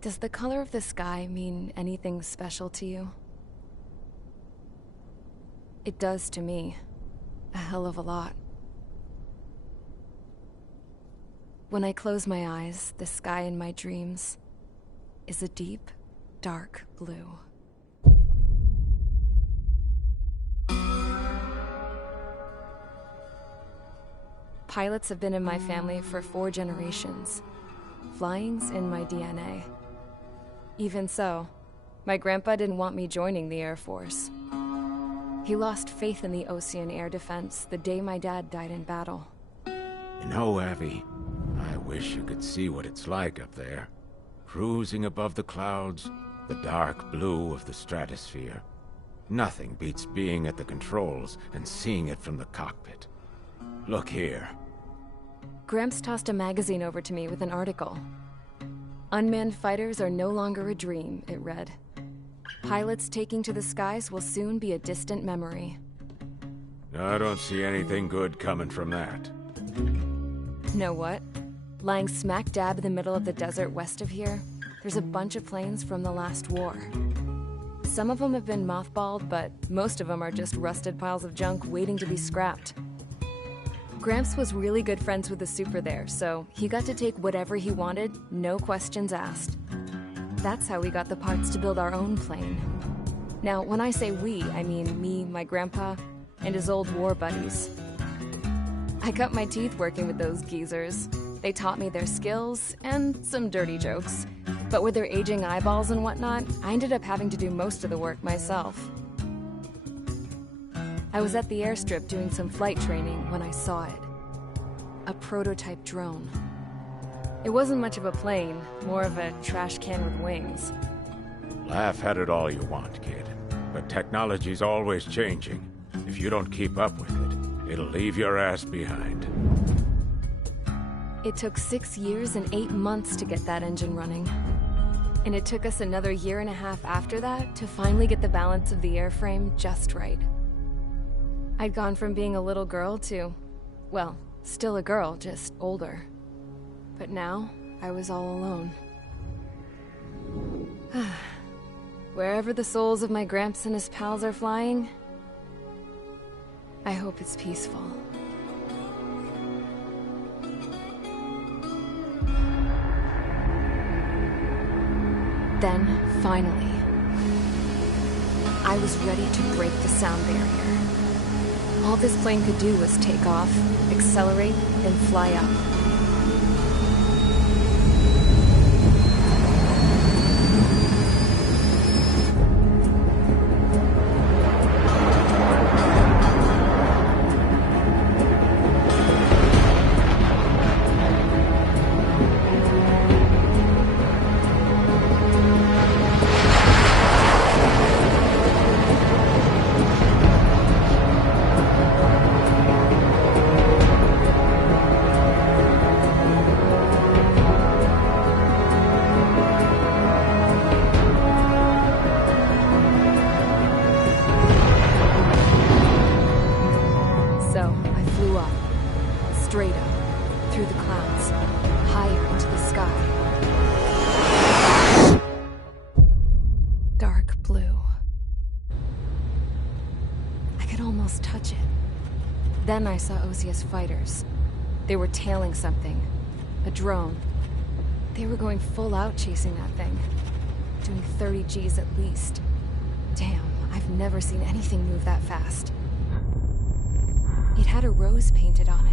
Does the color of the sky mean anything special to you? It does to me. A hell of a lot. When I close my eyes, the sky in my dreams is a deep, dark blue. Pilots have been in my family for 4 generations. Flying's in my DNA. Even so, my grandpa didn't want me joining the Air Force. He lost faith in the Osean air defense the day my dad died in battle. You know, Abby, I wish you could see what it's like up there. Cruising above the clouds, the dark blue of the stratosphere. Nothing beats being at the controls and seeing it from the cockpit. Look here. Gramps tossed a magazine over to me with an article. Unmanned fighters are no longer a dream, it read. Pilots taking to the skies will soon be a distant memory. I don't see anything good coming from that. Know what? Lying smack dab in the middle of the desert west of here, there's a bunch of planes from the last war. Some of them have been mothballed, but most of them are just rusted piles of junk waiting to be scrapped. Gramps was really good friends with the super there, so he got to take whatever he wanted, no questions asked. That's how we got the parts to build our own plane. Now, when I say we, I mean me, my grandpa, and his old war buddies. I cut my teeth working with those geezers. They taught me their skills, and some dirty jokes. But with their aging eyeballs and whatnot, I ended up having to do most of the work myself. I was at the airstrip doing some flight training when I saw it. A prototype drone. It wasn't much of a plane, more of a trash can with wings. Laugh at it all you want, kid. But technology's always changing. If you don't keep up with it, it'll leave your ass behind. It took 6 years and 8 months to get that engine running. And it took us another 1.5 years after that to finally get the balance of the airframe just right. I'd gone from being a little girl to, well, still a girl, just older. But now, I was all alone. Wherever the souls of my Gramps and his pals are flying, I hope it's peaceful. Then, finally, I was ready to break the sound barrier. All this plane could do was take off, accelerate, and fly up. Straight up, through the clouds, higher into the sky. Dark blue. I could almost touch it. Then I saw Osia's fighters. They were tailing something. A drone. They were going full out chasing that thing. Doing 30 Gs at least. Damn, I've never seen anything move that fast. It had a rose painted on it.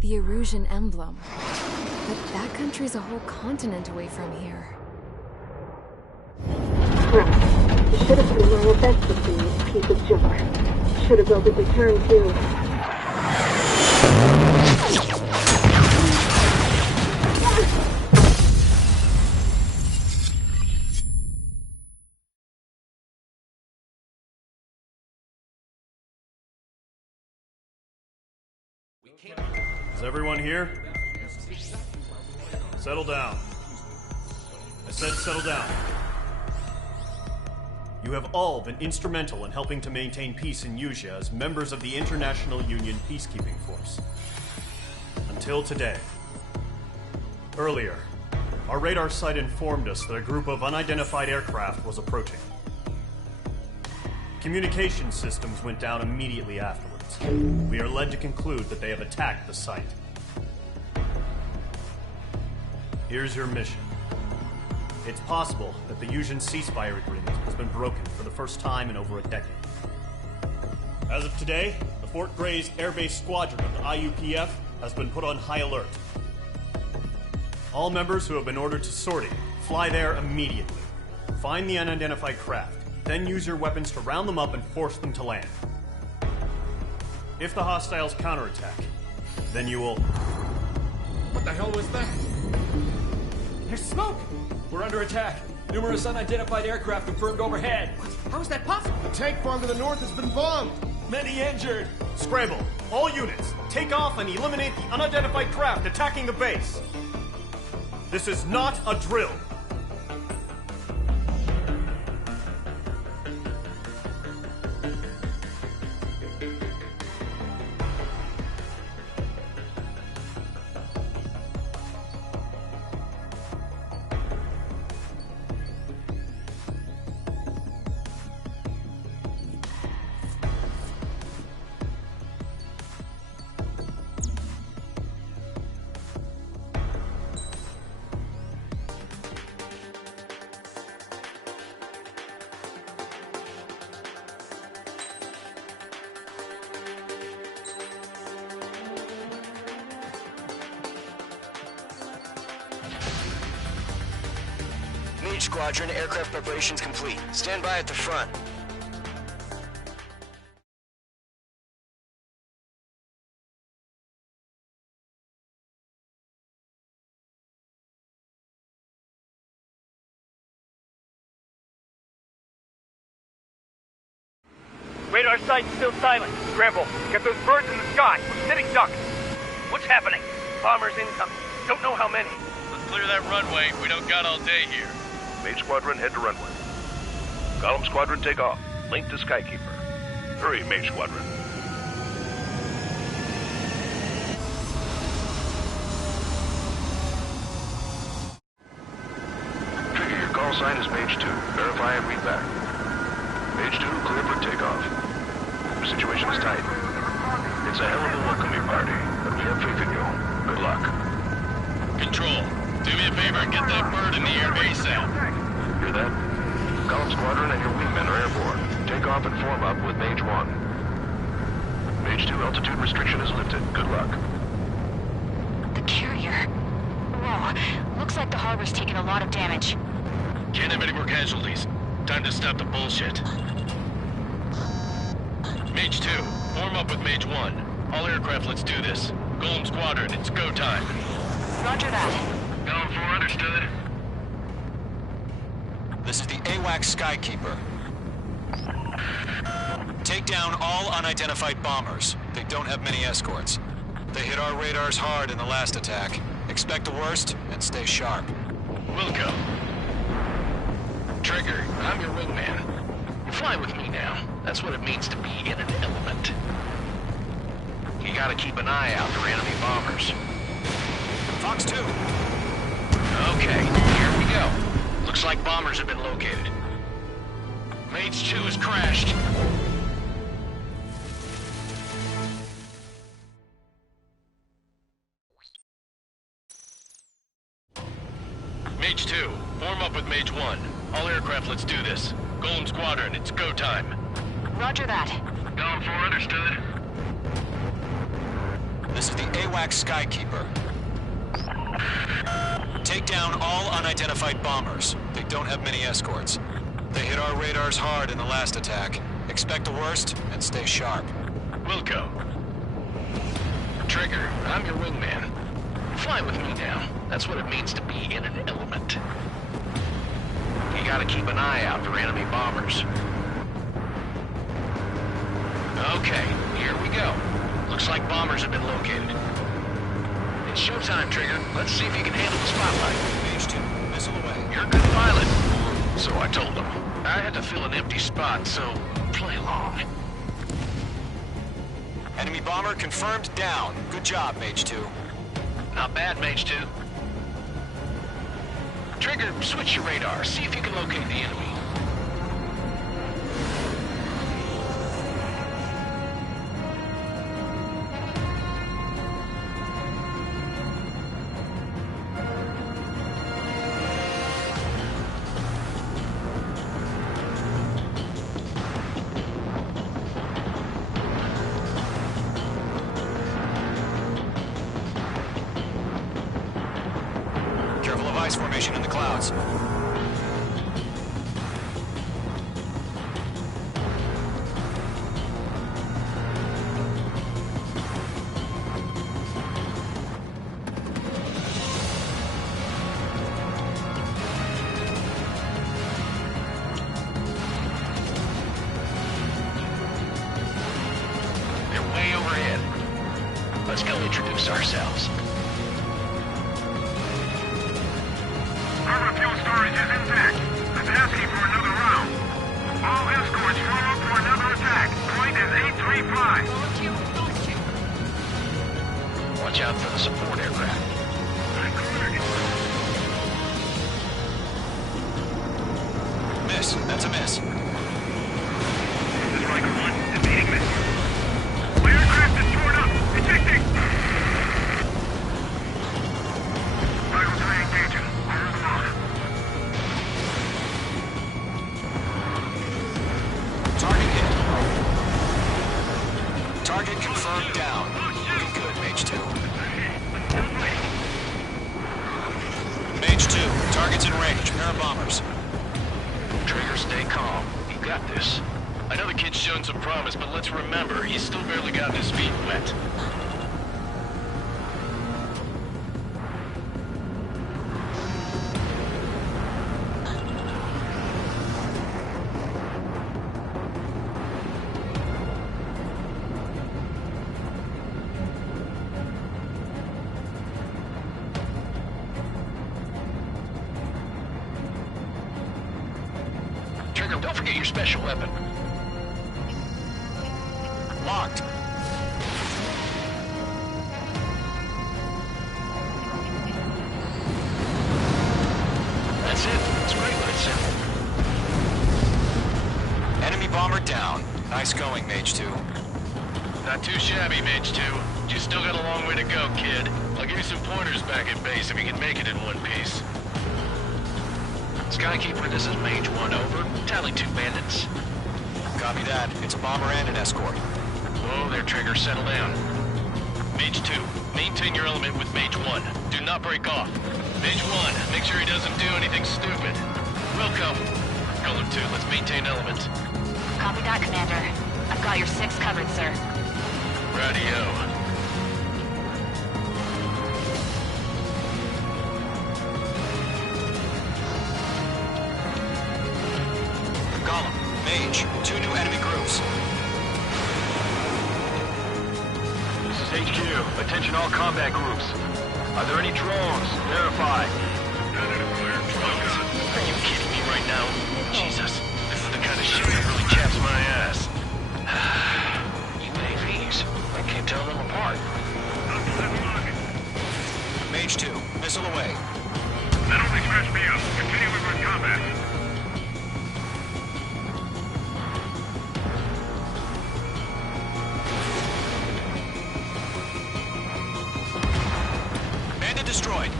The Erusian emblem. But that country's a whole continent away from here. Right. You should have put in my offensive thing, you piece of junk. Should have built a return too. Is everyone here? Settle down. I said settle down. You have all been instrumental in helping to maintain peace in Usea as members of the International Union Peacekeeping Force. Until today. Earlier, our radar site informed us that a group of unidentified aircraft was approaching. Communication systems went down immediately afterwards. We are led to conclude that they have attacked the site. Here's your mission. It's possible that the Usean ceasefire agreement has been broken for the first time in over a decade. As of today, the Fort Grays Air Base Squadron of the IUPF has been put on high alert. All members who have been ordered to sortie, fly there immediately. Find the unidentified craft, then use your weapons to round them up and force them to land. If the hostiles counterattack, then you will... What the hell was that? There's smoke! We're under attack. Numerous unidentified aircraft confirmed overhead. What? How is that possible? The tank farm to the north has been bombed. Many injured. Scramble! All units, take off and eliminate the unidentified craft attacking the base. This is not a drill. Mage Squadron, aircraft preparations complete. Stand by at the front. Radar site's still silent. Scramble. Get those birds in the sky. We're sitting ducks. What's happening? Bombers incoming. Don't know how many. Let's clear that runway. We don't got all day here. Mage Squadron, head to runway. Column Squadron, take off. Link to Skykeeper. Hurry, Mage Squadron. Trigger, your call sign is Mage 2. Verify and read back. Mage 2, clear for takeoff. The situation is tight. It's a hell of a welcoming party, but we have faith in you. Good luck. Control, do me a favor and get that bird in the air ASAP. Hear that? Column Squadron and your wingmen are airborne. Take off and form up with Mage 1. Mage 2, altitude restriction is lifted. Good luck. The carrier. Whoa, looks like the harbor's taken a lot of damage. Can't have any more casualties. Time to stop the bullshit. Mage 2, form up with Mage 1. All aircraft, let's do this. Golem Squadron, it's go time. Roger that. Going for, understood. This is the AWACS Skykeeper. Take down all unidentified bombers. They don't have many escorts. They hit our radars hard in the last attack. Expect the worst and stay sharp. Wilco. Trigger, I'm your wingman. You fly with me now. That's what it means to be in an element. You gotta keep an eye out for enemy bombers. Fox 2. Okay, here we go. Looks like bombers have been located. Mage 2 has crashed. Mage 2, form up with Mage 1. All aircraft, let's do this. Golem Squadron, it's go time. Roger that. Going for, understood. This is the AWACS Skykeeper. Take down all unidentified bombers. They don't have many escorts. They hit our radars hard in the last attack. Expect the worst and stay sharp. Wilco. Trigger, I'm your wingman. Fly with me now. That's what it means to be in an element. You gotta keep an eye out for enemy bombers. Okay, here we go. Looks like bombers have been located. It's showtime, Trigger. Let's see if you can handle the spotlight. Mage 2, missile away. You're a good pilot. So I told him. I had to fill an empty spot, so play along. Enemy bomber confirmed down. Good job, Mage 2. Not bad, Mage 2. Trigger, switch your radar. See if you can locate the enemy. Careful of ice formation in the clouds. They're way overhead. Let's go introduce ourselves. Harbor fuel storage is intact. It's asking for another round. All escorts form up for another attack. Point is 835. Watch out for the support aircraft. Miss. That's a miss. This is Riker 1. Defeating miss. My aircraft is torn up. Ejecting. Riker 3 engaging. Hold them off. Target hit. Target confirmed down. Looking good, Mage 2. Mage 2, target's in range. Pair of bombers. Trigger, stay calm. You got this. I know the kid's shown some promise, but let's remember, he's still barely gotten his feet wet. Trigger, don't forget your special weapon. Locked. That's it. It's great when it's simple. Enemy bomber down. Nice going, Mage 2. Not too shabby, Mage 2. You still got a long way to go, kid. I'll give you some pointers back at base if you can make it in one piece. Skykeeper, this is Mage 1, over. Tally 2 bandits. Copy that. It's a bomber and an escort. Whoa there, Trigger. Settle down. Mage 2, maintain your element with Mage 1. Do not break off. Mage 1, make sure he doesn't do anything stupid. Wilco. Color 2, let's maintain element. Copy that, Commander. I've got your 6 covered, sir. Radio. Gollum, Mage, 2 new enemy groups. This is HQ. Attention all combat groups. Are there any drones? Verify. Are you kidding me right now? Jesus, this is the kind of shit that really chaps my ass. UAVs. I can't tell them apart. Mage 2, missile away. That only scratched me up. Continue with our combat. Bandit destroyed.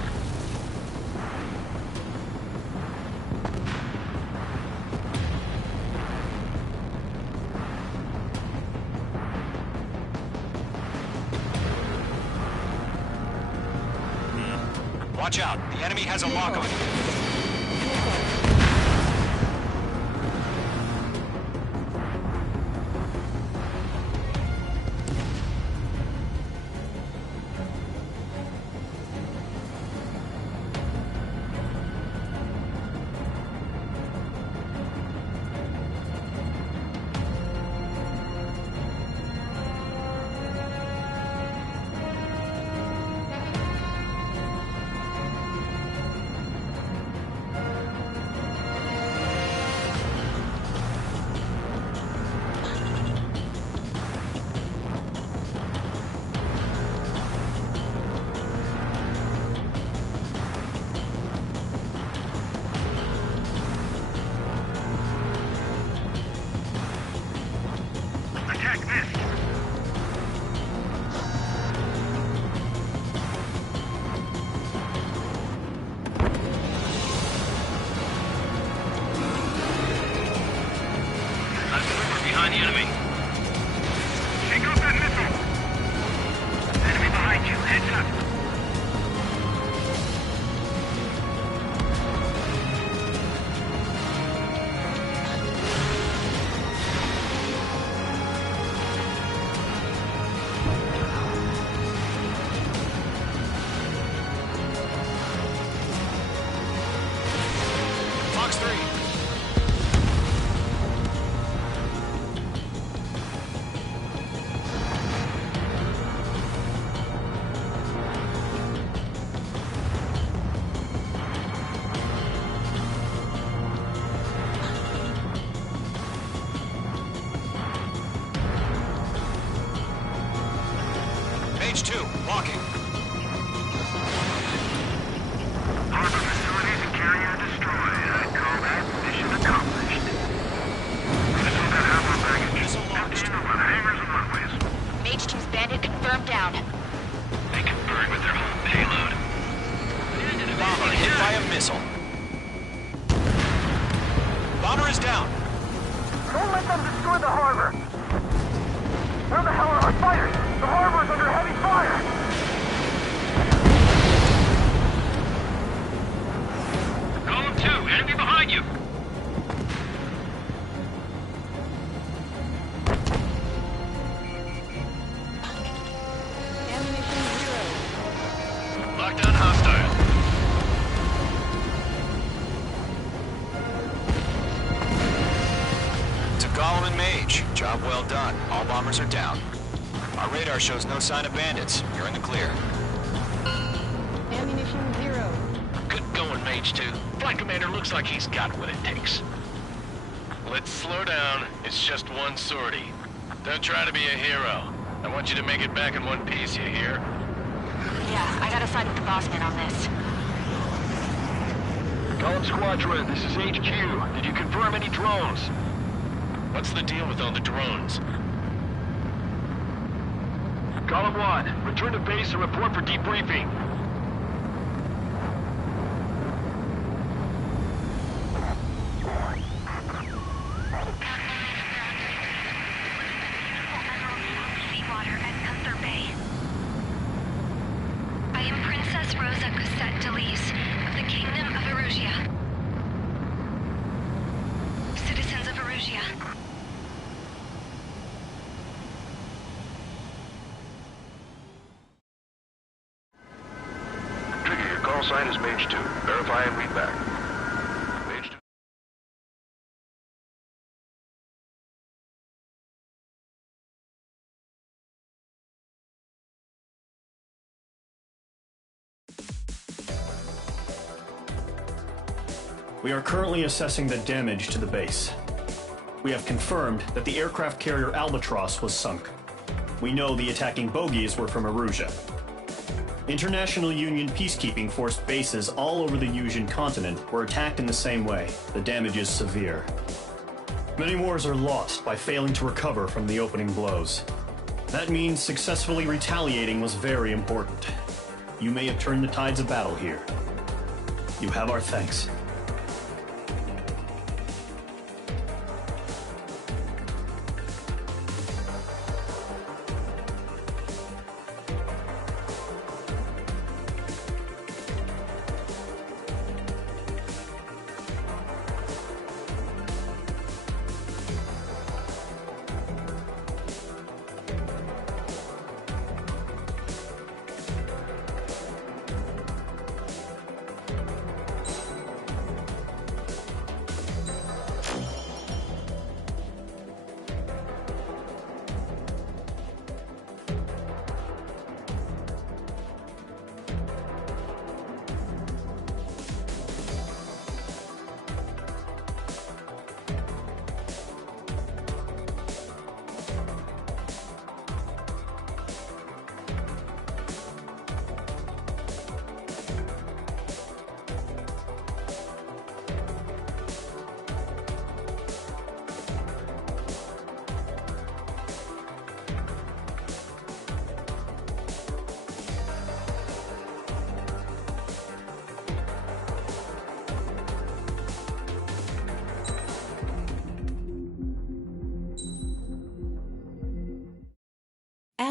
Watch out. The enemy has a lock on you. Accept. Fox 3. Mage 2, walking. Harbor facilities and carrier destroyed. I'd call that mission accomplished. Missile that Alpha baggage. Missile launched. Emptying over hangars and runways. Mage 2's bandit confirmed down. They can burn with their own payload. Bomber hit by a missile. Bomber is down. Don't let them destroy the harbor! Where the hell are our fighters? The harbor is under heavy fire! Column 2, enemy behind you! Ammunition 0. Lockdown hostile. To Gollum and Mage, job well done. All bombers are down. Our radar shows no sign of bandits. You're in the clear. Ammunition 0. Good going, Mage 2. Flight Commander looks like he's got what it takes. Let's slow down. It's just one sortie. Don't try to be a hero. I want you to make it back in one piece, you hear? Yeah, I gotta side with the boss man on this. Column Squadron, this is HQ. Did you confirm any drones? What's the deal with all the drones? Column 1, return to base and report for debriefing. Seawater at Gunther Bay. I am Princess Rosa Cosette Delise of the Kingdom of Erusia. Citizens of Erusia. Trigger, your call sign is Mage 2. Verify and read back. Mage 2. We are currently assessing the damage to the base. We have confirmed that the aircraft carrier Albatross was sunk. We know the attacking bogies were from Erusia. International Union peacekeeping force bases all over the Yusian continent were attacked in the same way. The damage is severe. Many wars are lost by failing to recover from the opening blows. That means successfully retaliating was very important. You may have turned the tides of battle here. You have our thanks.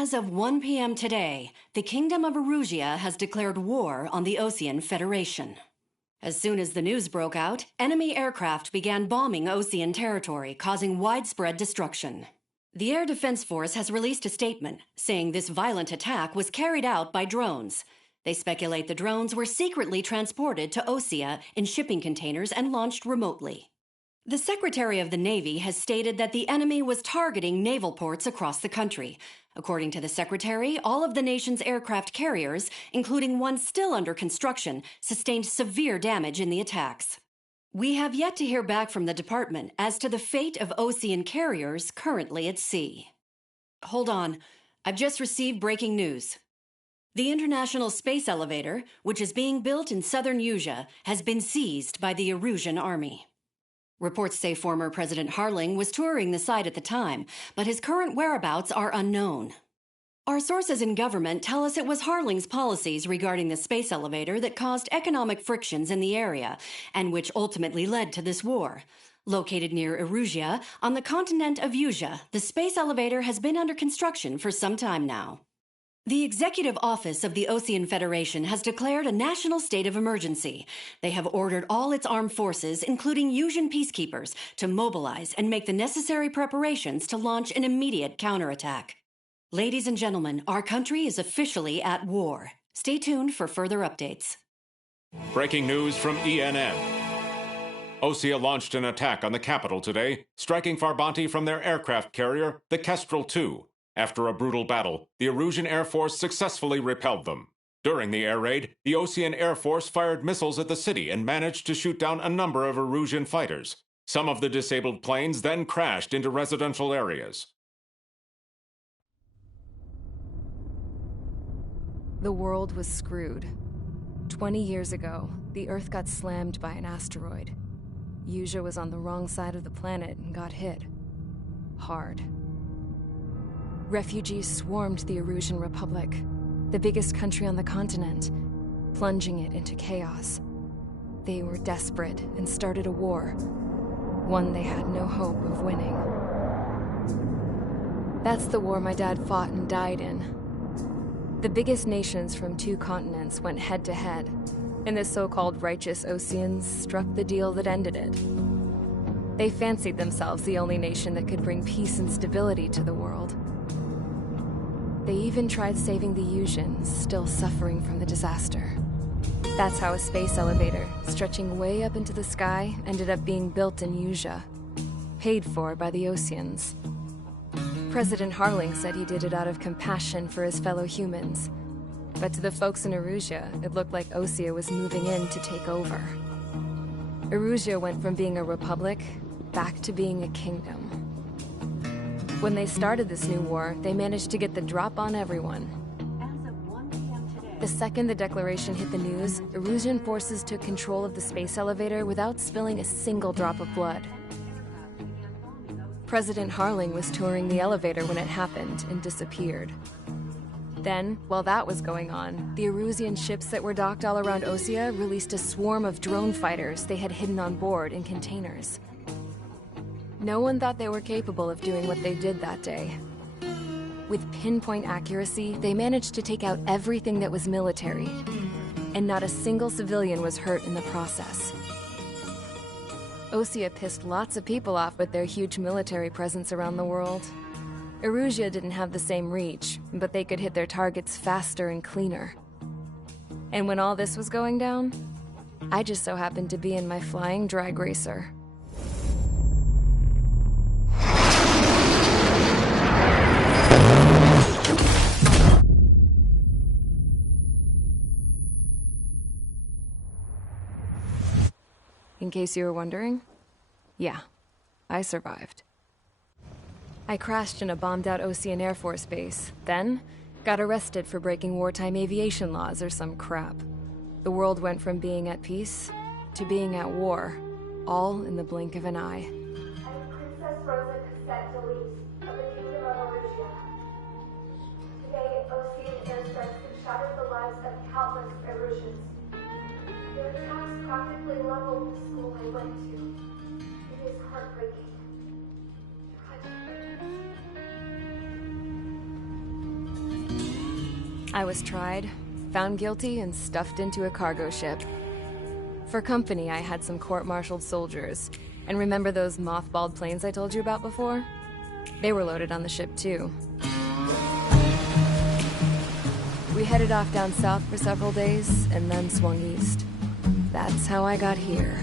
As of 1 p.m. today, the Kingdom of Erusia has declared war on the Osean Federation. As soon as the news broke out, enemy aircraft began bombing Osean territory, causing widespread destruction. The Air Defense Force has released a statement saying this violent attack was carried out by drones. They speculate the drones were secretly transported to Osea in shipping containers and launched remotely. The Secretary of the Navy has stated that the enemy was targeting naval ports across the country. According to the Secretary, all of the nation's aircraft carriers, including one still under construction, sustained severe damage in the attacks. We have yet to hear back from the department as to the fate of Osean carriers currently at sea. Hold on. I've just received breaking news. The International Space Elevator, which is being built in southern Usea, has been seized by the Erusian Army. Reports say former President Harling was touring the site at the time, but his current whereabouts are unknown. Our sources in government tell us it was Harling's policies regarding the space elevator that caused economic frictions in the area, and which ultimately led to this war. Located near Erusia, on the continent of Usea, the space elevator has been under construction for some time now. The Executive Office of the Osean Federation has declared a national state of emergency. They have ordered all its armed forces, including Usian peacekeepers, to mobilize and make the necessary preparations to launch an immediate counterattack. Ladies and gentlemen, our country is officially at war. Stay tuned for further updates. Breaking news from ENN. Osea launched an attack on the capital today, striking Farbanti from their aircraft carrier, the Kestrel II. After a brutal battle, the Erusian Air Force successfully repelled them. During the air raid, the Osean Air Force fired missiles at the city and managed to shoot down a number of Erusian fighters. Some of the disabled planes then crashed into residential areas. The world was screwed. 20 years ago, the Earth got slammed by an asteroid. Usea was on the wrong side of the planet and got hit. Hard. Refugees swarmed the Erusian Republic, the biggest country on the continent, plunging it into chaos. They were desperate and started a war, one they had no hope of winning. That's the war my dad fought and died in. The biggest nations from 2 continents went head-to-head, and the so-called righteous Oseans struck the deal that ended it. They fancied themselves the only nation that could bring peace and stability to the world. They even tried saving the Usians, still suffering from the disaster. That's how a space elevator, stretching way up into the sky, ended up being built in Usea, paid for by the Oseans. President Harling said he did it out of compassion for his fellow humans. But to the folks in Erusia, it looked like Osea was moving in to take over. Erusia went from being a republic back to being a kingdom. When they started this new war, they managed to get the drop on everyone. The second the declaration hit the news, Erusian forces took control of the space elevator without spilling a single drop of blood. President Harling was touring the elevator when it happened and disappeared. Then, while that was going on, the Erusian ships that were docked all around Osea released a swarm of drone fighters they had hidden on board in containers. No one thought they were capable of doing what they did that day. With pinpoint accuracy, they managed to take out everything that was military, and not a single civilian was hurt in the process. Osea pissed lots of people off with their huge military presence around the world. Erusia didn't have the same reach, but they could hit their targets faster and cleaner. And when all this was going down, I just so happened to be in my flying drag racer. In case you were wondering, yeah, I survived. I crashed in a bombed-out Osean Air Force base, then got arrested for breaking wartime aviation laws or some crap. The world went from being at peace to being at war, all in the blink of an eye. I'm Princess Rosa Cassette Delise of the Kingdom of Erusia. Today, Osean airstrikes have shattered the lives of countless Erusians. Their attacks practically leveled the school I went to. It is heartbreaking. I was tried, found guilty, and stuffed into a cargo ship. For company, I had some court-martialed soldiers. And remember those mothballed planes I told you about before? They were loaded on the ship, too. We headed off down south for several days, and then swung east. That's how I got here.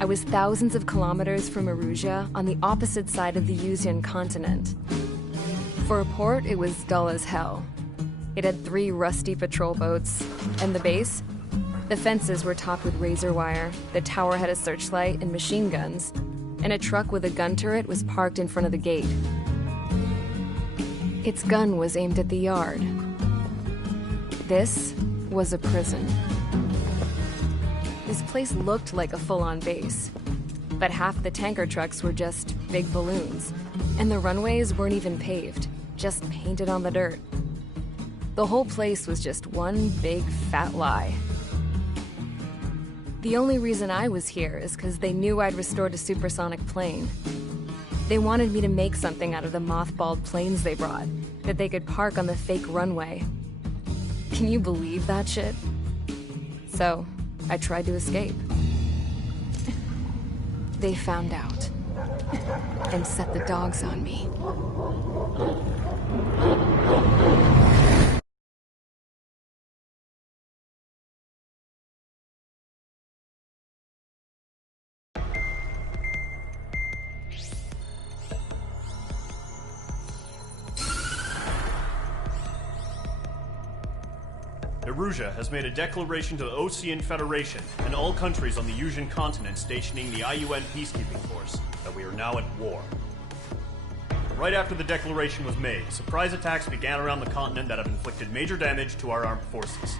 I was thousands of kilometers from Erusia, on the opposite side of the Yuzian continent. For a port, it was dull as hell. It had 3 rusty patrol boats. And the base? The fences were topped with razor wire, the tower had a searchlight and machine guns, and a truck with a gun turret was parked in front of the gate. Its gun was aimed at the yard. This was a prison. This place looked like a full-on base, but half the tanker trucks were just big balloons, and the runways weren't even paved, just painted on the dirt. The whole place was just one big fat lie. The only reason I was here is because they knew I'd restored a supersonic plane. They wanted me to make something out of the mothballed planes they brought, that they could park on the fake runway. Can you believe that shit? So, I tried to escape. They found out, and set the dogs on me. Erusia has made a declaration to the Osean Federation and all countries on the Yuzian continent stationing the IUN peacekeeping force that we are now at war. Right after the declaration was made, surprise attacks began around the continent that have inflicted major damage to our armed forces.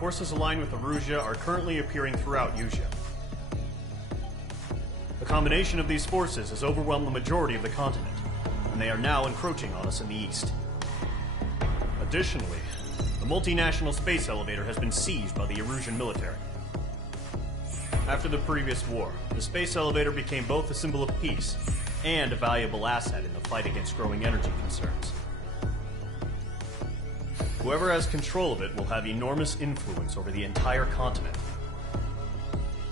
Forces aligned with Erusia are currently appearing throughout Yusia. The combination of these forces has overwhelmed the majority of the continent, and they are now encroaching on us in the east. Additionally, the multinational space elevator has been seized by the Erusian military. After the previous war, the space elevator became both a symbol of peace and a valuable asset in the fight against growing energy concerns. Whoever has control of it will have enormous influence over the entire continent.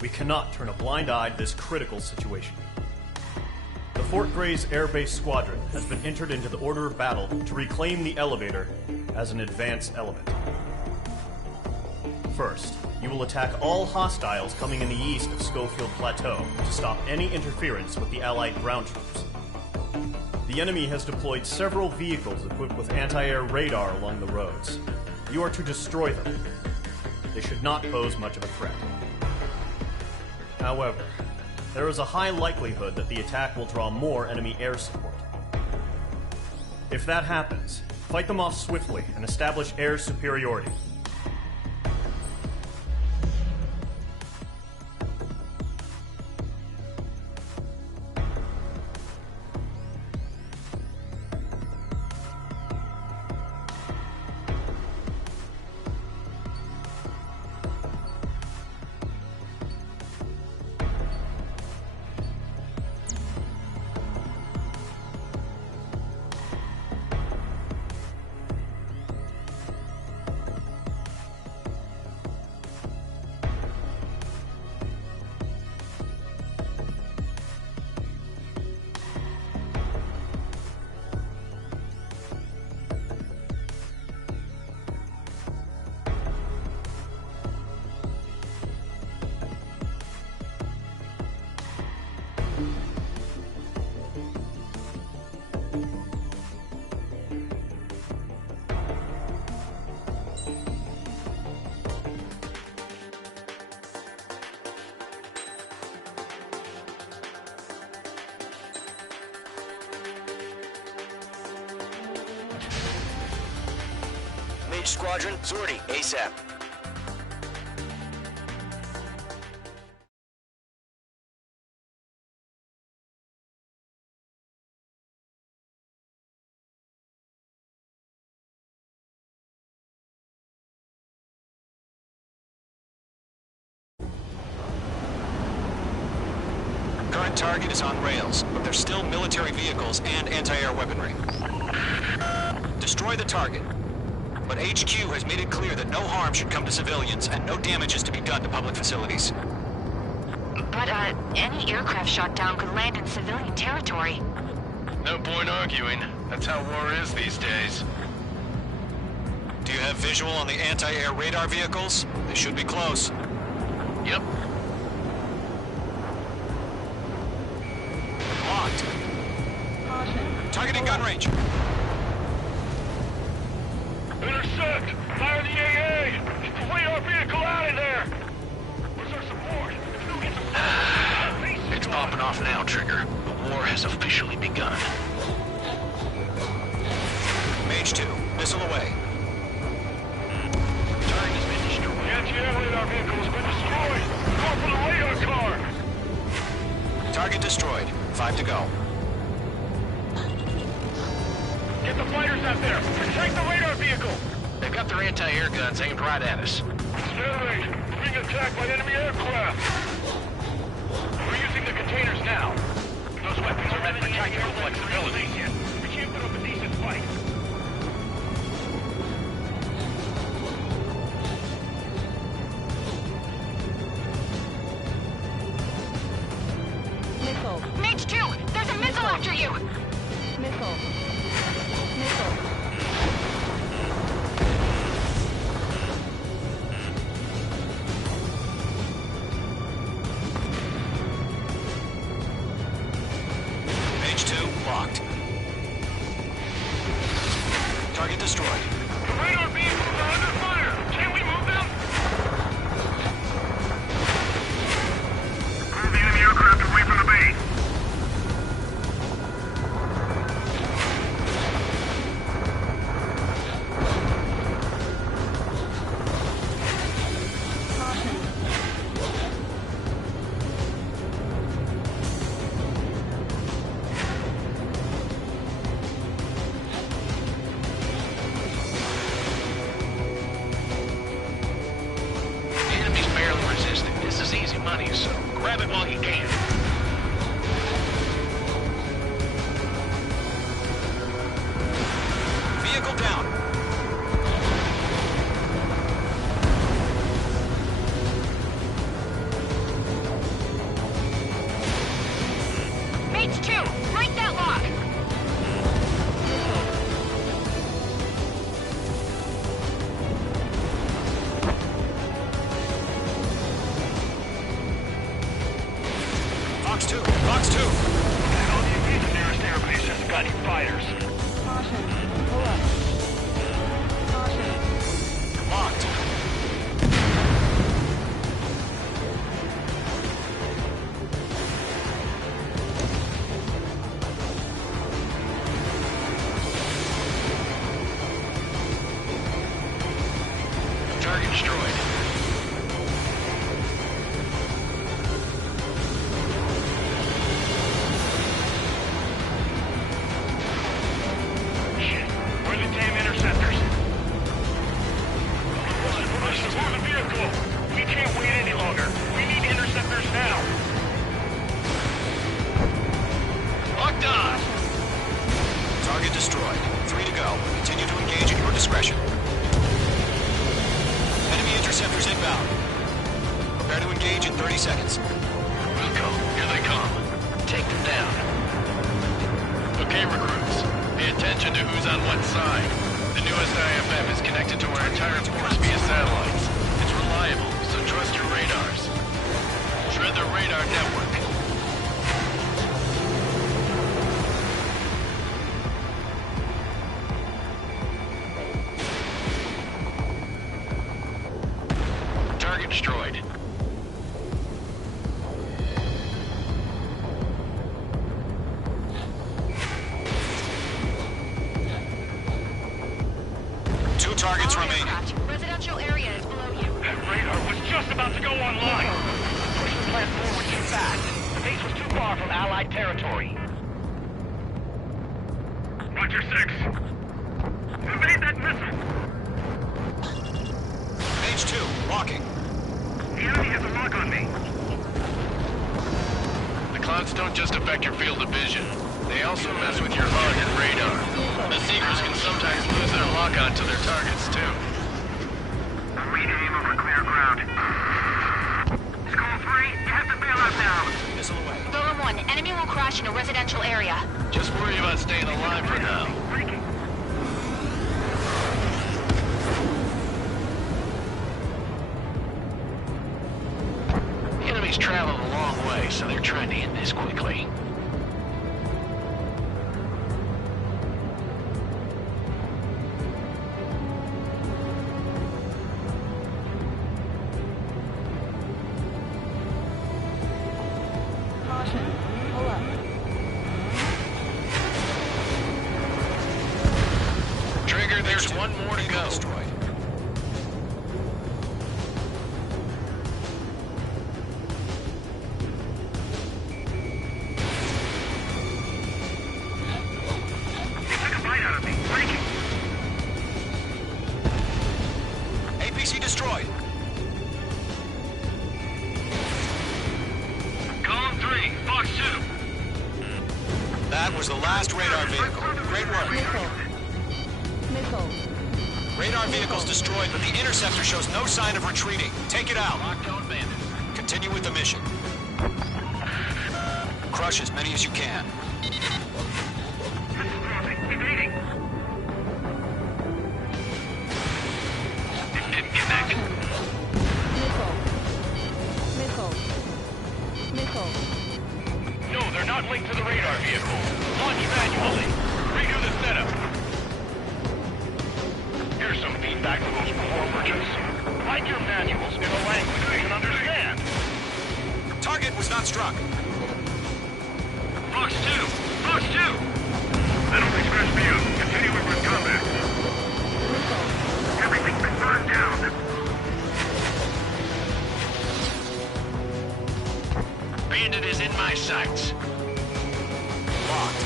We cannot turn a blind eye to this critical situation. The Fort Grays Air Base Squadron has been entered into the order of battle to reclaim the elevator as an advanced element. First, you will attack all hostiles coming in the east of Schofield Plateau to stop any interference with the Allied ground troops. The enemy has deployed several vehicles equipped with anti-air radar along the roads. You are to destroy them. They should not pose much of a threat. However, there is a high likelihood that the attack will draw more enemy air support. If that happens, fight them off swiftly and establish air superiority. Mage Squadron, sortie, ASAP. Current target is on rails, but there's still military vehicles and anti-air weaponry. Destroy the target. but HQ has made it clear that no harm should come to civilians and no damage is to be done to public facilities. But, any aircraft shot down could land in civilian territory. No point arguing. That's how war is these days. Do you have visual on the anti-air radar vehicles? They should be close. Yep. Locked. Targeting gun range. Intercept! Fire the AA! Get the radar vehicle out of there! Where's our support? Who gets a... It's popping off now, Trigger. The war has officially begun. Mage 2, missile away. Target has been destroyed. The anti-air radar vehicle has been destroyed! Go for the radar car! Target destroyed. 5 to go. Get the fighters out there! Protect the radar vehicle! They've got their anti-air guns aimed right at us. Stanley, being attacked by enemy aircraft! We're using the containers now. Those weapons are meant for tactical flexibility. We can't put up a decent fight. Missile. Mage 2! There's a missile after you! Missile. Missile. Mage 2, locked. Target destroyed. The radar vehicles are under fire! Can we move them? Move the enemy aircraft away from the base. The enemy's barely resisting. This is easy money, so grab it while you can. Vehicle down. Mage 2! Break that lock! Fox 2, Fox 2. How do you beat the nearest airbase hasn't got any fighters? Locked. Target destroyed. Shit. Where are the damn interceptors? Push the vehicle! We can't wait any longer. We need interceptors now. Locked on! Target destroyed. 3 to go. Continue to engage at your discretion. Enemy interceptors inbound. Prepare to engage in 30 seconds. Wilco, here they come. Take them down. Okay, recruits. Pay attention to who's on what side. The newest IFF is connected to our entire force via satellites. It's reliable, so trust your radars. Shred the radar network. Target destroyed. Two targets All remain. aircraft. Residential area is below you. That radar was just about to go online. Push the plant forward too fast. The base was too far from Allied territory. Roger 6. Evade that missile. Mage 2, locking. The enemy has a lock on me. The clouds don't just affect your field of vision. They also mess with your HUD and radar. The Seekers can sometimes lose their lock-on to their targets, too. Rename over clear ground. Skull 3, you have to bail out now. Missile away. Golem 1, enemy will crash in a residential area. Just worry about staying alive for now. The enemy's traveled a long way, so they're trying to end this quickly. Trigger, there's one more to go. Destroyed. Took a bite out of me. Breaking. APC destroyed. Column 3, Fox 2. That was the last radar vehicle. Great work. Missile. Radar vehicle's destroyed, but the interceptor shows no sign of retreating. Take it out. Continue with the mission. Crush as many as you can. Evading. Disconnected. Missile. No, they're not linked to the radar vehicle. Launch manually. Redo the setup. Here's some feedback to those poor merchants. Write your manuals in a language they can understand. Target was not struck. Fox 2! Fox 2! That only scratched me up. Continuing with combat. Everything's been burned down. Bandit is in my sights. Locked.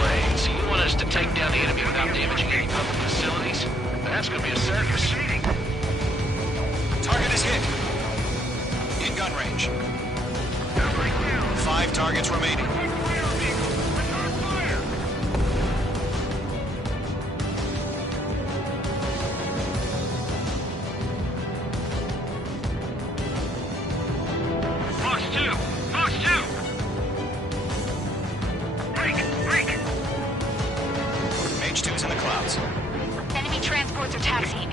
Wait, so you want us to take down the enemy without damaging any public facilities? That's gonna be a circus. Target is hit. In gun range. 5 targets remaining. Fox 2! Fox 2! Break! Mage 2's in the clouds. Enemy transports are taxiing.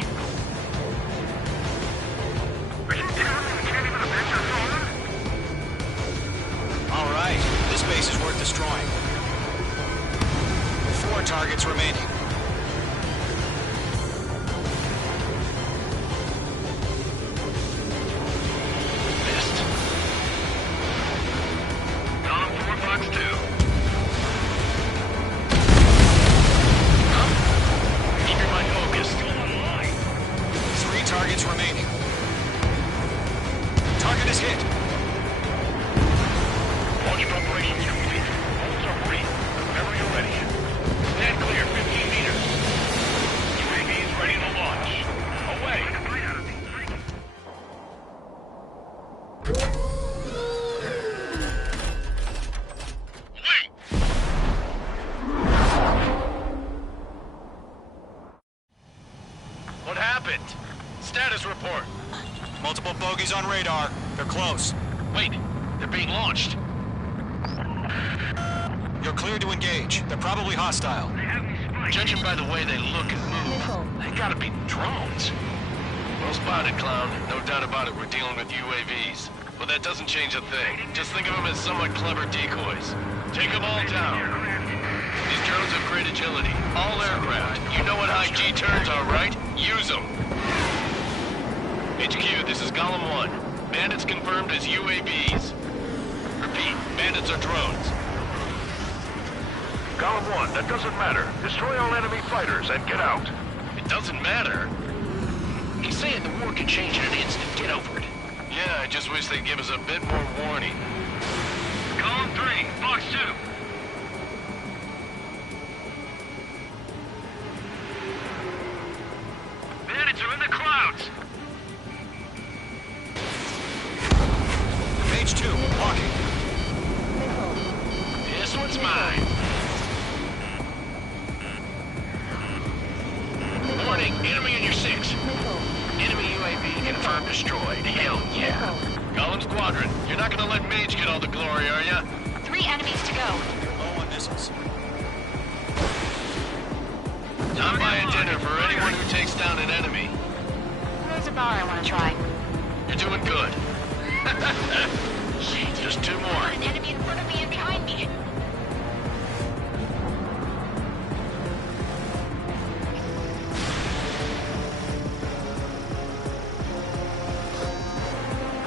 All right, this base is worth destroying. 4 targets remaining. Missed. Column 4, Fox 2. Keeping my focus. 3 targets remaining. Target is hit. Launch preparations complete. Bolts are free. Whenever you're ready. Stand clear, 15 meters. UAV is ready to launch. Away. What happened? Status report. Multiple bogeys on radar. They're close. Wait, they're being launched. You're cleared to engage. They're probably hostile. Judging by the way they look and move, they gotta be drones. Well spotted, Clown. No doubt about it, we're dealing with UAVs. But that doesn't change a thing. Just think of them as somewhat clever decoys. Take them all down. These drones have great agility. All aircraft. You know what high G turns are, right? Use them. HQ, this is Golem 1. Bandits confirmed as UAVs. Repeat, bandits are drones. Column 1, that doesn't matter. Destroy all enemy fighters and get out. It doesn't matter. He's saying the war can change in an instant. Get over it. Yeah, I just wish they'd give us a bit more warning. Column 3, Fox 2. Bandits are in the clouds. Mage 2, walking. confirmed destroyed. Hell yeah. Gollum Squadron, you're not gonna let Mage get all the glory, are ya? 3 enemies to go. They're low on missiles. I'm buying dinner for anyone who takes down an enemy. There's a bar I want to try. You're doing good. Just 2 more. An enemy in front of me and behind me.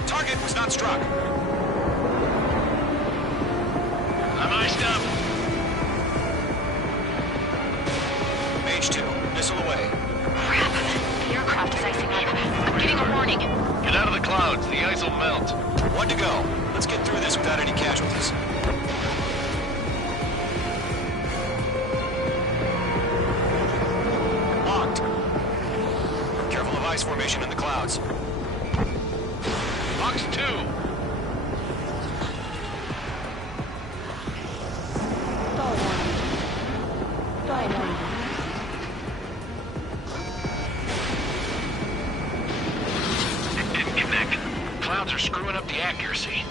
Target was not struck. I'm iced up. Mage 2, missile away. Crap. The aircraft is icing up. I'm getting a warning. Get out of the clouds. The ice will melt. 1 to go. Let's get through this without any casualties. Locked. Careful of ice formation in the clouds. Box 2. It didn't connect. Clouds are screwing up the accuracy.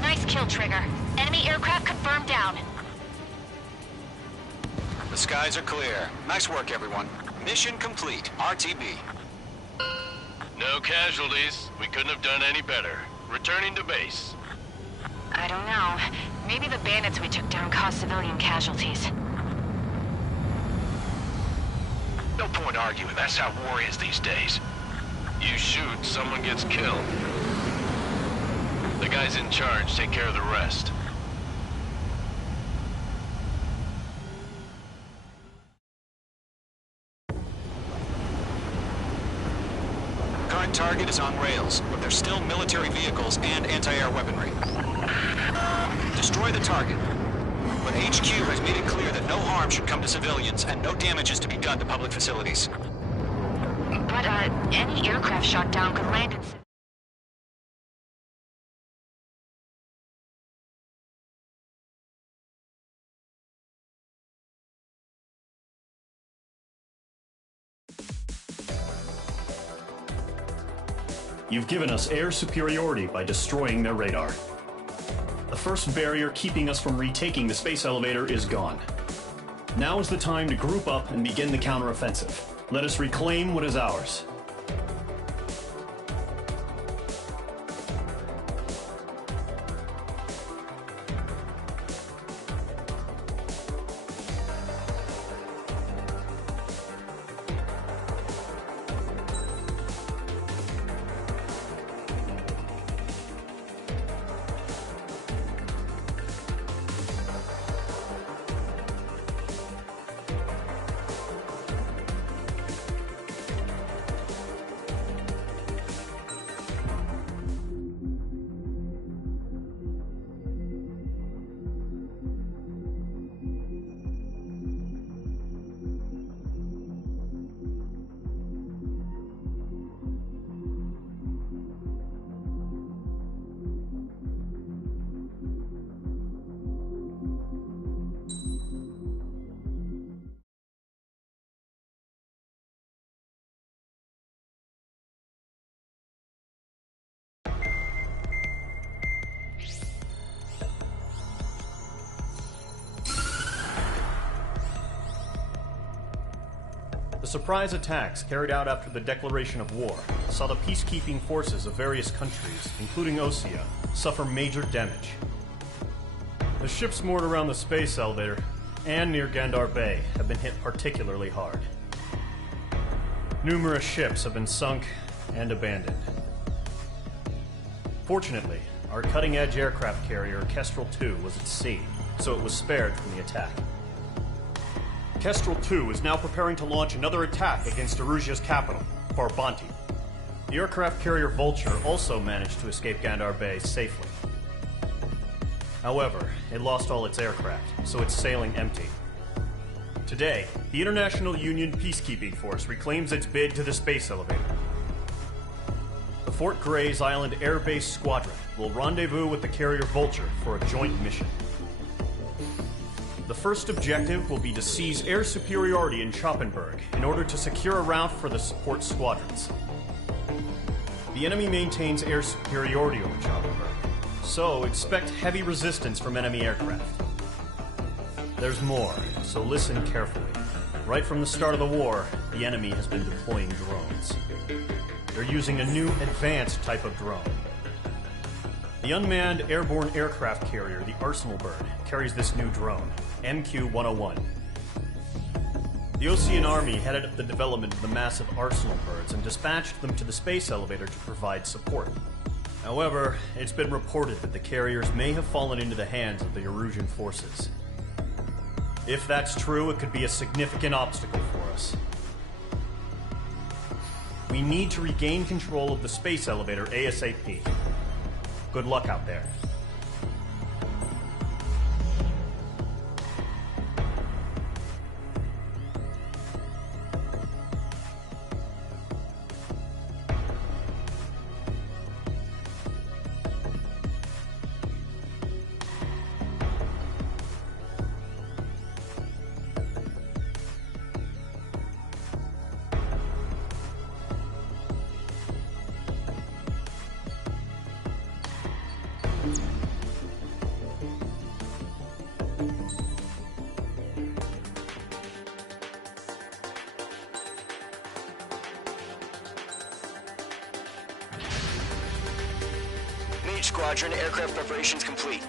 Nice kill, Trigger. Enemy aircraft confirmed down. The skies are clear. Nice work, everyone. Mission complete. RTB. No casualties. We couldn't have done any better. Returning to base. I don't know. Maybe the bandits we took down caused civilian casualties. No point arguing. That's how war is these days. You shoot, someone gets killed. The guys in charge take care of the rest. Current target is on rails, but there's still military vehicles and anti-air weaponry. Destroy the target. But HQ has made it clear that no harm should come to civilians and no damage is to be done to public facilities. But, any aircraft shot down could land in... You've given us air superiority by destroying their radar. The first barrier keeping us from retaking the space elevator is gone. Now is the time to group up and begin the counteroffensive. Let us reclaim what is ours. The surprise attacks carried out after the declaration of war saw the peacekeeping forces of various countries, including Osea, suffer major damage. The ships moored around the space elevator and near Gandar Bay have been hit particularly hard. Numerous ships have been sunk and abandoned. Fortunately, our cutting-edge aircraft carrier Kestrel II was at sea, so it was spared from the attack. Kestrel II is now preparing to launch another attack against Erusia's capital, Farbanti. The aircraft carrier Vulture also managed to escape Gandar Bay safely. However, it lost all its aircraft, so it's sailing empty. Today, the International Union Peacekeeping Force reclaims its bid to the space elevator. The Fort Grays Island Air Base Squadron will rendezvous with the carrier Vulture for a joint mission. The first objective will be to seize air superiority in Schoppenberg in order to secure a route for the support squadrons. The enemy maintains air superiority over Schoppenberg, so expect heavy resistance from enemy aircraft. There's more, so listen carefully. Right from the start of the war, the enemy has been deploying drones. They're using a new advanced type of drone. The unmanned airborne aircraft carrier, the Arsenal Bird, carries this new drone, MQ-101. The Osean Army headed up the development of the massive Arsenal Birds and dispatched them to the space elevator to provide support. However, it's been reported that the carriers may have fallen into the hands of the Erusian forces. If that's true, it could be a significant obstacle for us. We need to regain control of the space elevator ASAP. Good luck out there. Mage Squadron, aircraft preparations complete.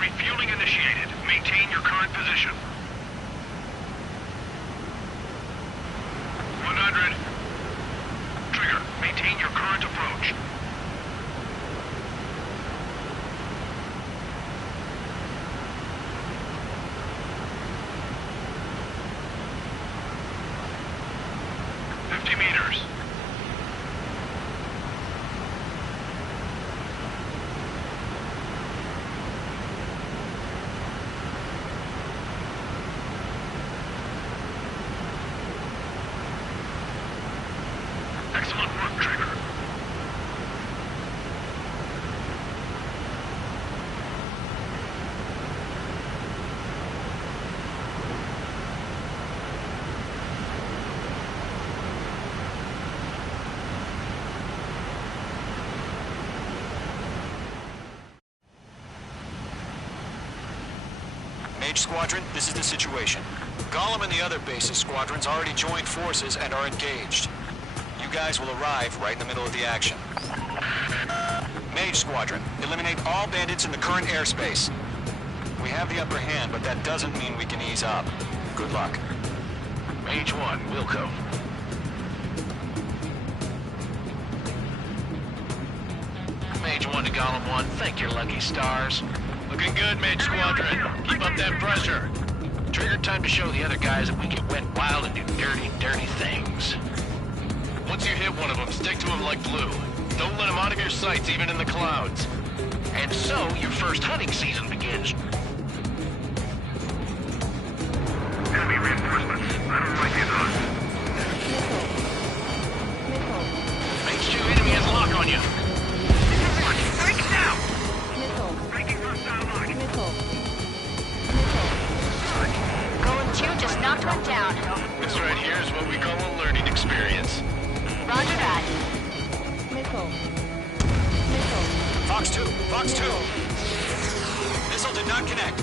Refueling initiated. Maintain your current position. 100. Trigger, maintain your current approach. Meters. Excellent work, Trigger. Mage Squadron, this is the situation. Gollum and the other base's squadrons already joined forces and are engaged. You guys will arrive right in the middle of the action. Mage Squadron, eliminate all bandits in the current airspace. We have the upper hand, but that doesn't mean we can ease up. Good luck. Mage 1, Wilco. Mage 1 to Gollum 1, thank your lucky stars. Looking good, Mage Squadron. Keep up that pressure. Trigger, time to show the other guys that we can wet wild and do dirty, dirty things. Once you hit one of them, stick to him like glue. Don't let him out of your sights, even in the clouds. And so, your first hunting season begins. Enemy reinforcements. I don't like these odds. Mage 2, enemy has lock on you. Break it down! Breaking hostile lock. Golem 2 just knocked one down. This right here is what we call a learning experience. Roger that. Fox 2, Fox 2. Missile did not connect.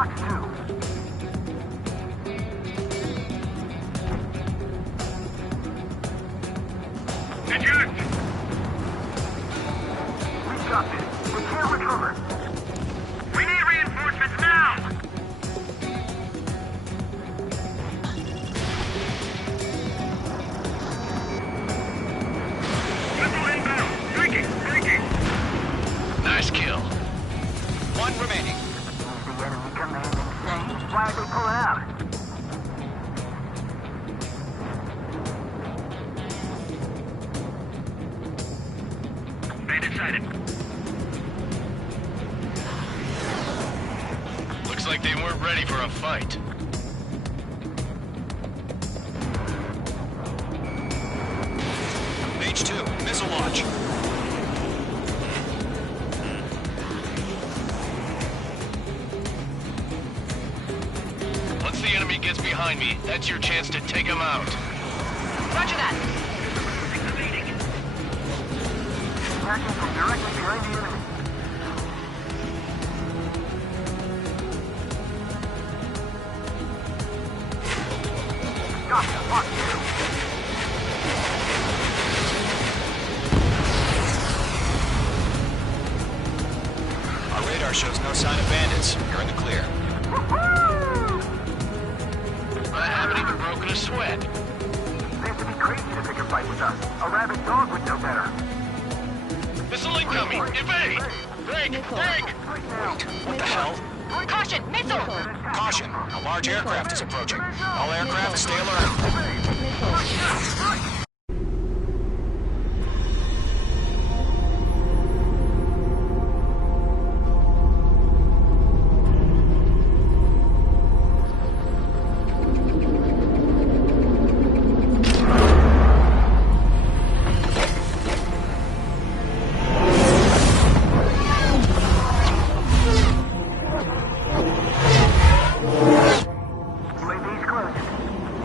Fox 2. Eject! We've got this. We can't recover. We need reinforcements now! Missile inbound. Breaking. Nice kill. One remaining. The enemy command insane. Why are they pulling out? Bandit sighted. Looks like they weren't ready for a fight. Mage 2, missile launch. Once the enemy gets behind me, that's your chance to take him out. Roger that. Attacking from directly behind the enemy. Got the Fox 2. Our radar shows no sign of bandits. You're in the clear. I haven't even broken a sweat. They have to be crazy to pick a fight with us. A rabid dog would know better. Missile incoming! Evade! Break! What the hell? Caution! Missile! Caution! A large aircraft is approaching. All aircraft, stay alert.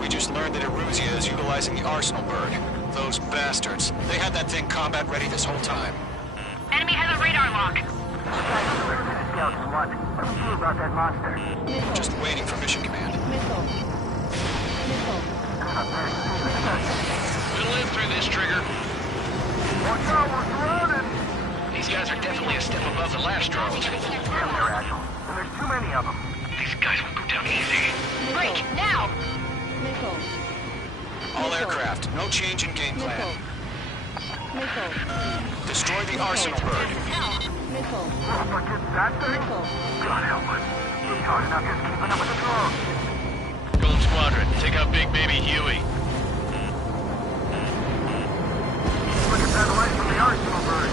We just learned that Eruzia is utilizing the Arsenal bird. Those bastards. They had that thing combat ready this whole time. Enemy has a radar lock. Skeleton 1, what do we do about that monster? Just waiting for mission command. We'll live through this, Trigger. Watch out, we're surrounded! These guys are definitely a step above the last drones. Damn, they're agile. And there's too many of them. These guys won't go down easy. Break! Now! All aircraft, no change in game plan. Destroy the Arsenal bird. But just that thing? God help us. It's hard enough just keeping up with the drones. Golem Squadron, take out Big Baby Huey. Look at that light from the Arsenal bird.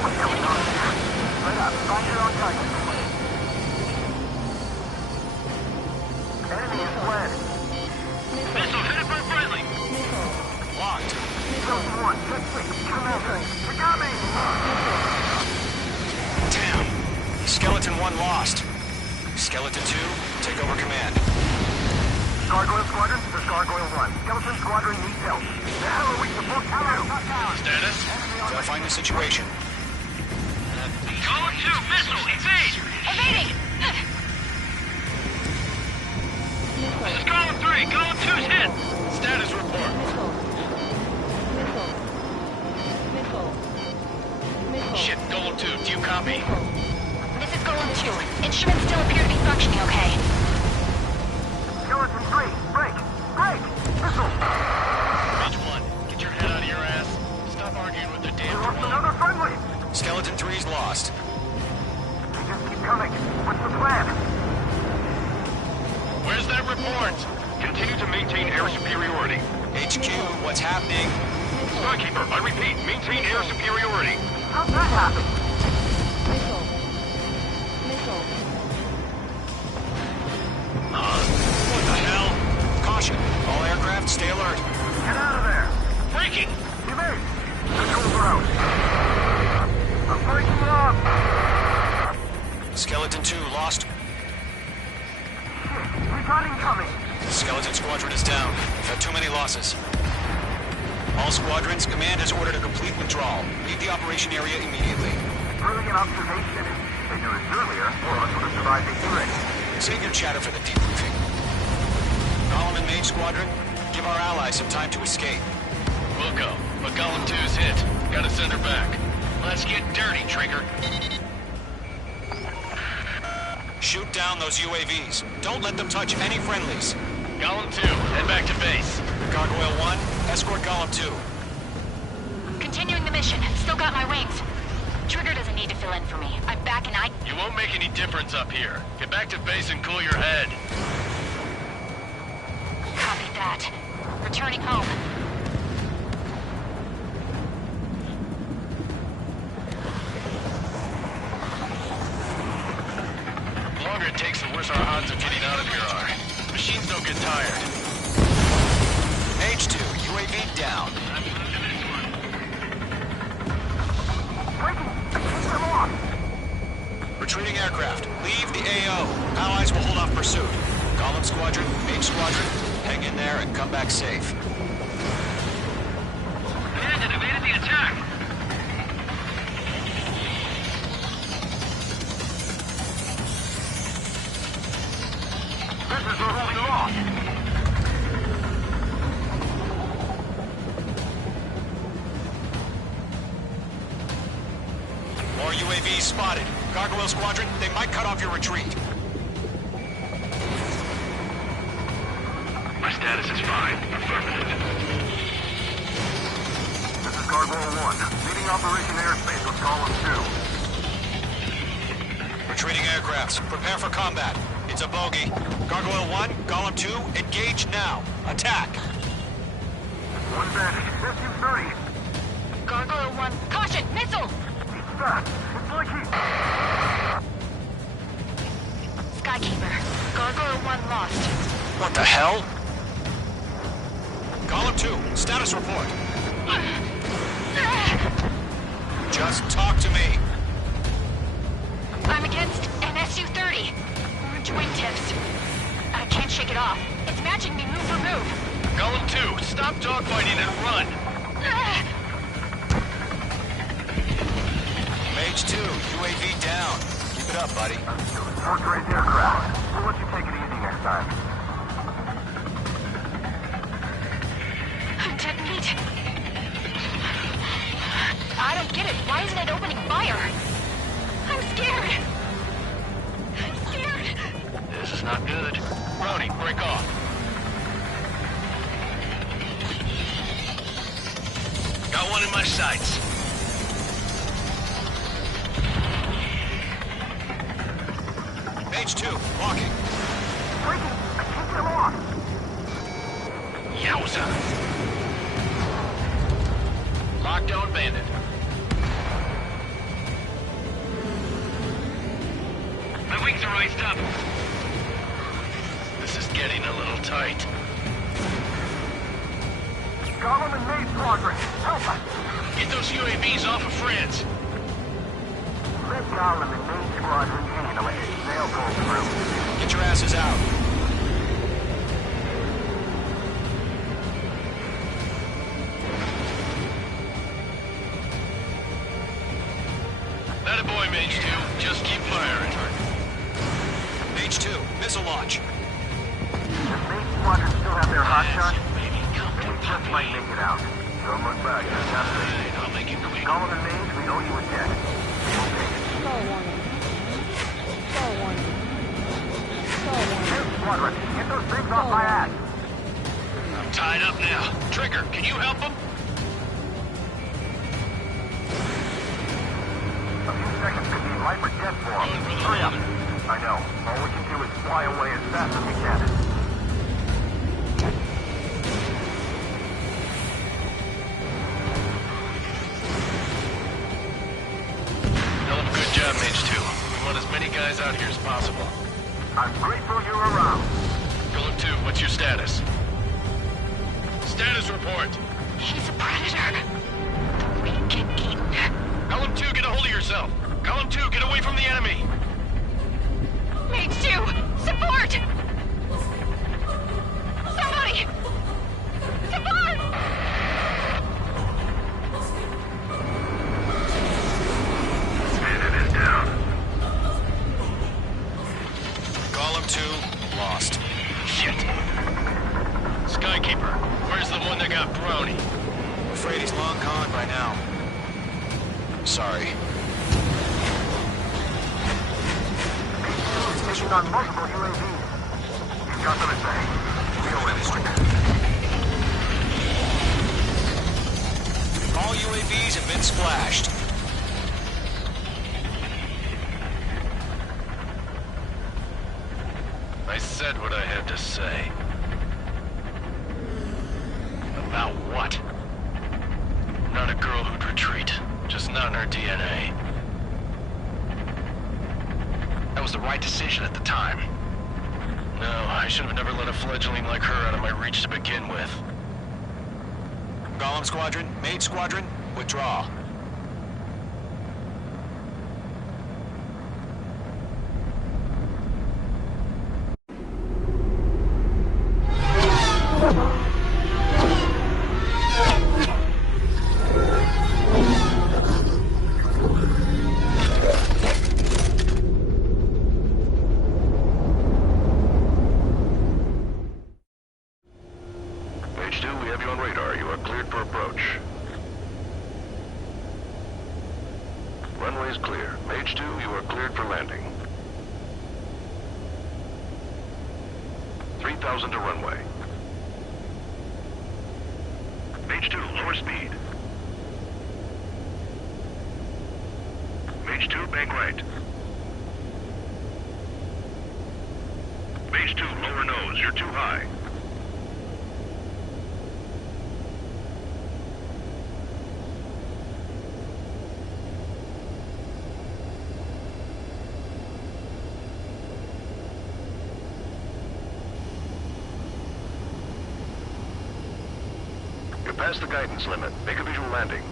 What's going on here? Let up. Find your own target. Enemy is fled. Missile hit by friendly. Locked. Skeleton 1, just quick. Come over. We got me! Damn. Skeleton 1 lost. Skeleton 2, take over command. Gargoyle Squadron, this is Gargoyle 1. Skeleton Squadron needs help. The hell are we supposed to do? Status? Verifying the situation. Golem 2, missile, evade! Evading! This is Golem 3, Golem 2's hit! Status report. Shit, Golem 2, do you copy? This is Golem 2. Instruments still appear to be functioning okay. Skeleton 3, break! Break! Missile! Mage 1, get your head out of your ass. Stop arguing with the damn We lost drone. another friendly! Skeleton 3's lost. They just keep coming. What's the plan? Where's that report? Continue to maintain air superiority. HQ, what's happening? Skykeeper, I repeat, maintain air superiority. How'd that happen? What the hell? Caution. All aircraft, stay alert. Get out of there! Breaking! Evade! Controls are out. I'm breaking up! Skeleton 2 lost. Shit, we got incoming! Skeleton Squadron is down. We've had too many losses. All squadrons, command has ordered a complete withdrawal. Leave the operation area immediately. Brilliant observation. If they knew this earlier, more of us would have survived the hearing. Save your chatter for the debriefing. Golem and Mage Squadron, give our allies some time to escape. We'll go, but Golem 2's hit. Gotta send her back. Let's get dirty, Trigger. Shoot down those UAVs. Don't let them touch any friendlies. Golem 2, head back to base. Gargoyle 1, escort Golem 2. Continuing the mission. Still got my wings. Trigger doesn't need to fill in for me. I'm back and You won't make any difference up here. Get back to base and cool your head. Copy that. Returning home. The longer it takes, the worse our odds of getting out of here are. Machines don't get tired. Mage 2, UAV down. Retreating aircraft, leave the AO. Allies will hold off pursuit. Golem Squadron, Mage Squadron, hang in there and come back safe. Bandit evaded the attack. Prisoners are holding lost. More UAVs spotted. Gargoyle Squadron, they might cut off your retreat. My status is fine. Affirmative. This is Gargoyle 1. Leading Operation Airspace with Golem 2. Retreating aircrafts, prepare for combat. It's a bogey. Gargoyle 1, Golem 2, engage now. Attack! One Bandit. SU-30. Gargoyle 1. Caution! Missile! He's fast. It's like he... Skykeeper. Gargoyle 1 lost. What the hell? Golem 2, status report. Just talk to me. I'm against an SU-30. Orange wingtips. I can't shake it off. It's matching me move for move. Golem 2, stop dogfighting and run. Mage 2, UAV down. Keep it up, buddy. Fort Gray's aircraft. We'll let you take it easy next time. Detonate. I don't get it. Why isn't it opening fire? I'm scared. I'm scared. This is not good. Brody, break off. Got one in my sights. Mage 2, walking. Breaking! I can't get him off! Yowza. Lockdown bandit. My wings are iced up. This is getting a little tight. Golem and Mage Squadron, help us! Get those UAVs off of France. Let Golem and Mage Squadron handle it. They'll pull through. Get your asses out. That a boy, Mage 2. Just keep firing. Mage 2, missile launch. Does Mage Squadron still have their hotshot? We just might make it out. Don't look back. I'll make it quick. Golem and Mage, we owe you a debt. We'll pay it. Mage Squadron, get those things off my ass. I'm tied up now. Trigger, can you help him? A few seconds could be life or death for him. Hurry up. I know. All we can do is fly away as fast as we can. Hell of a good job, Mage 2. We want as many guys out here as possible. I'm grateful you're around. Golem 2, what's your status? Status report. He's a predator. We get eaten. Golem 2, get a hold of yourself. Golem 2, get away from the enemy. Mage 2, support! Somebody! Support! Bandit is down. Golem 2, sorry. It's issued on multiple UAVs. You've got them at bay. VOA Striker. All UAVs have been splashed. I said what I had to say. About what? Not a girl who'd retreat. Just not in her DNA. That was the right decision at the time. No, I should have never let a fledgling like her out of my reach to begin with. Golem Squadron, Mage Squadron, withdraw. Mage 2, we have you on radar. You are cleared for approach. Runway is clear. Mage 2, you are cleared for landing. 3,000 to runway. Mage 2, lower speed. Mage 2, bank right. Mage 2, lower nose. You're too high. You're past the guidance limit. Make a visual landing.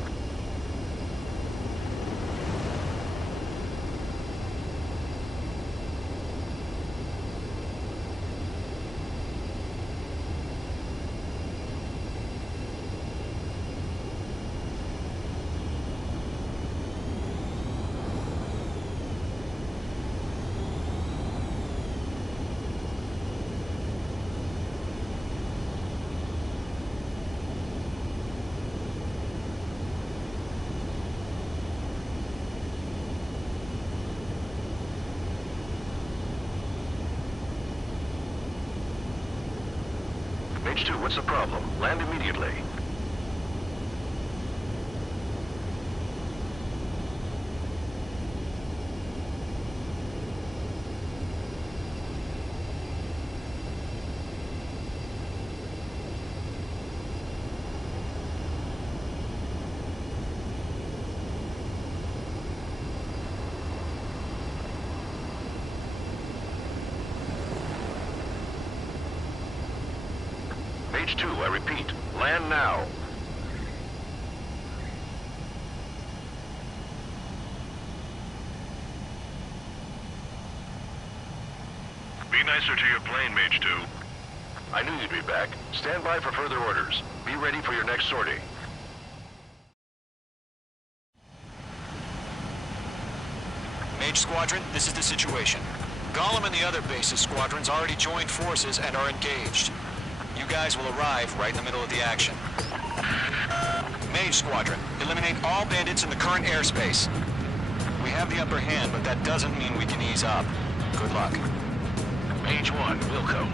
Mage 2, what's the problem? Land immediately. Mage 2, I repeat, land now. Be nicer to your plane, Mage 2. I knew you'd be back. Stand by for further orders. Be ready for your next sortie. Mage Squadron, this is the situation. Golem and the other base's squadrons already joined forces and are engaged. You guys will arrive right in the middle of the action. Mage Squadron, eliminate all bandits in the current airspace. We have the upper hand, but that doesn't mean we can ease up. Good luck. Mage 1, Wilco.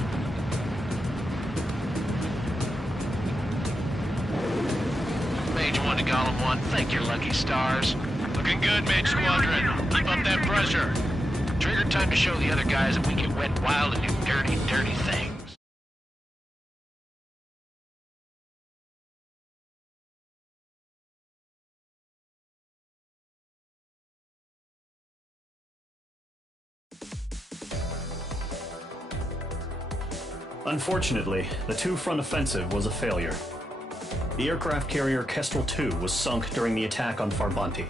Mage 1 to Golem 1, thank your lucky stars. Looking good, Mage Squadron. Keep up that pressure. Trigger time to show the other guys that we get wet wild and do dirty, dirty things. Unfortunately, the two-front offensive was a failure. The aircraft carrier Kestrel II was sunk during the attack on Farbanti.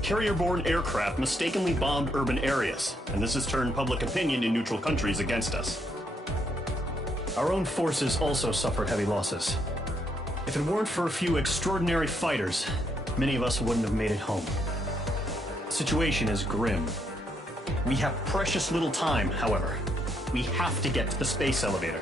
Carrier-borne aircraft mistakenly bombed urban areas, and this has turned public opinion in neutral countries against us. Our own forces also suffered heavy losses. If it weren't for a few extraordinary fighters, many of us wouldn't have made it home. The situation is grim. We have precious little time, however. We have to get to the space elevator.